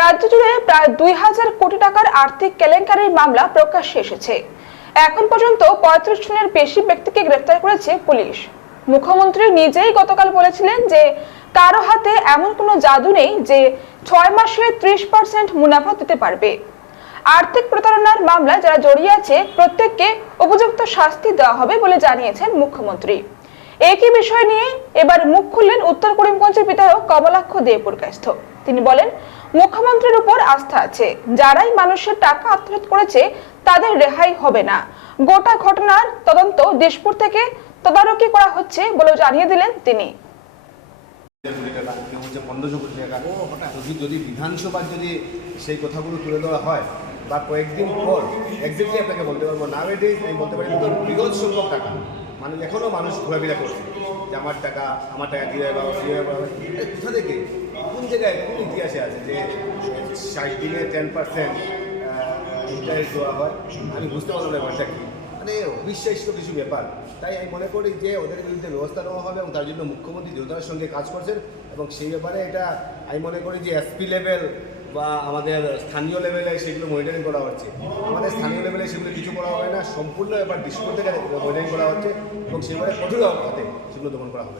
রাজ্য জুড়ে প্রায় দুই হাজার কোটি টাকার আর্থিক কেলেঙ্কারির মামলা প্রকাশ্যে এসেছে। এখন পর্যন্ত পঁয়ত্রিশ জনের বেশি ব্যক্তিকে গ্রেফতার করেছে পুলিশ। মুখ্যমন্ত্রী নিজেই গতকাল বলেছিলেন যে, কারও হাতে এমন কোনো জাদু নেই যে ছয় মাসে ত্রিশ পার্সেন্ট মুনাফা দিতে পারবে। আর্থিক প্রতারণার মামলায় যারা জড়িয়ে আছে, প্রত্যেককে উপযুক্ত শাস্তি দেওয়া হবে বলে জানিয়েছেন মুখ্যমন্ত্রী। একই বিষয় নিয়ে এবার মুখ খুললেন উত্তর করিমগঞ্জের বিধায়ক কমলাক্ষ দে পুরকায়স্থ তিনি বলেন, মুখ্যমন্ত্রীর উপর আস্থা আছে। যারাই মানুষের টাকা আত্মসাৎ করেছে, তাদের রেহাই হবে না। গোটা ঘটনার তদন্ত দেশপুর থেকে তদারকি করা হচ্ছে বলেও জানিয়ে দিলেন তিনি। যদি বিধানসভার যদি সেই কথাগুলো তুলে ধরা হয়, বা কয়েকদিন পর একদিনই আপনাকে বলতে পারব না বলতে পারি বৃহৎ সংখ্যক টাকা। মানে এখনও মানুষ ঘোরাফেরা করছে। যে আমার টাকা আমার টাকা কীভাবে পাবো কীভাবে পাবো। কোথা থেকে কোন জায়গায়, কোন ইতিহাসে আছে যে ষাট দিনে টেন পার্সেন্ট ইন্টারেস্ট দেওয়া হয়? আমি বুঝতে পারলাম ব্যাপারটা কি। মানে অবিশ্বাস্য কিছু ব্যাপার। তাই আমি মনে করি যে ওদের বিরুদ্ধে ব্যবস্থা নেওয়া হবে এবং তার জন্য মুখ্যমন্ত্রী দ্রুততার সঙ্গে কাজ করছেন এবং সেই ব্যাপারে এটা আমি মনে করি যে এসপি লেভেল বা আমাদের স্থানীয় লেভেলে সেগুলো মনিটরিং করা হচ্ছে। আমাদের স্থানীয় লেভেলে সেগুলো কিছু করা হয় না, সম্পূর্ণ এবার ডিসপুট থেকে মনিটরিং করা হচ্ছে এবং সেবারে কঠোর অবস্থাতে সেগুলো দমন করা হবে